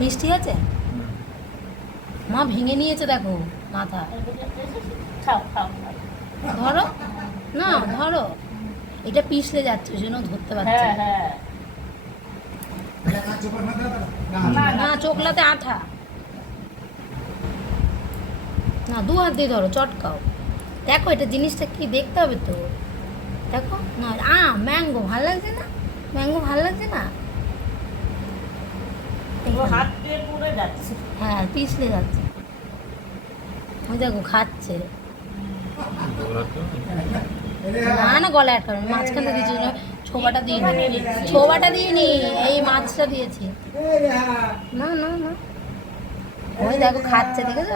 মিষ্টি আছে? মা ভেঙে নিয়েছে দেখো মাথা। খাও খাও। খাও। ধরো। না ধরো। এটা পিছলে যাচ্ছে ওই জন্য ধরতে পারছে হ্যাঁ না। হ্যাঁ না চোখলাতে আঠা। না দু হাত দিয়ে ধরো চটকাও। দেখো এটা জিনিসটা কি দেখতে হবে তো? দেখো না আ ম্যাঙ্গো ভালো লাগছে না? ম্যাঙ্গো ভালো লাগছে না এগুলো হাত দিয়ে পুড়ে যাচ্ছে হ্যাঁ পিছলে যাচ্ছে। ওই দেখো খাচ্ছে। না না গলায় আটকানো মাঝখানটা দিয়েছি ওই ছোবাটা দিইনি ছোবাটা দিইনি এই মাছটা দিয়েছি। না না না। ওই দেখো খাচ্ছে দেখেছ?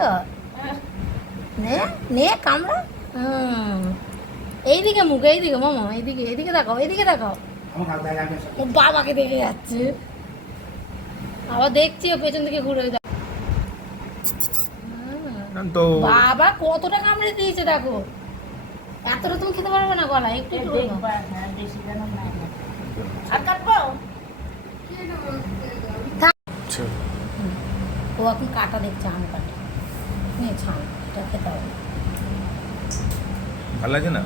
নে নে কামড়া। হুম। এইদিকে মুখ এইদিকে মামা এইদিকে এইদিকে দেখাও এইদিকে দেখাও। ও বাবাকে দেখে যাচ্ছে। আবার দেখছি ও পেছন দিকে ঘুরে তো বাবা কতটা কামড়ে দিয়েছে দেখো। এতটা তুমি খেতে পারবে না গলা একটু একটু। আর কাটবো? আচ্ছা। ও এখন কাটা দেখছে আম কাটা। নিয়ে ছান এটা খেতে হবে। ভালো লাগে না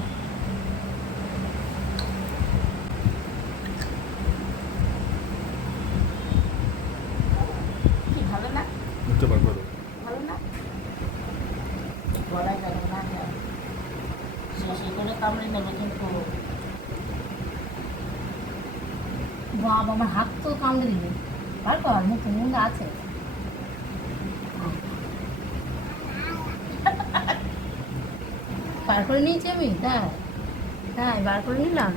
কি ভালো না বুঝতে পারব ভালো না? বলা যাবে না শেষে করে কামড়ে নেবে কিন্তু বাবা আমার হাত তো কামড়ে দিবে। বার কর মুখ মুন্ডা আছে। বার করে নিয়েছি আমি তাই তাই বার করে নিলাম।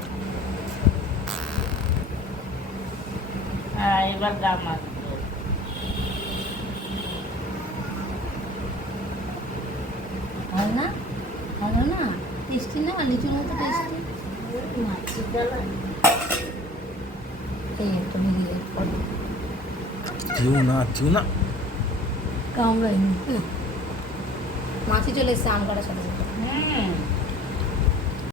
হ্যাঁ এবার গাম আসবে না? ভালো না? টেস্টি না? লিচুর মতো টেস্টি মাছি এই একটা বেরিয়ে পড়ে। না না মাছি চলে এসছে আম করার সাথে সাথে। হুম।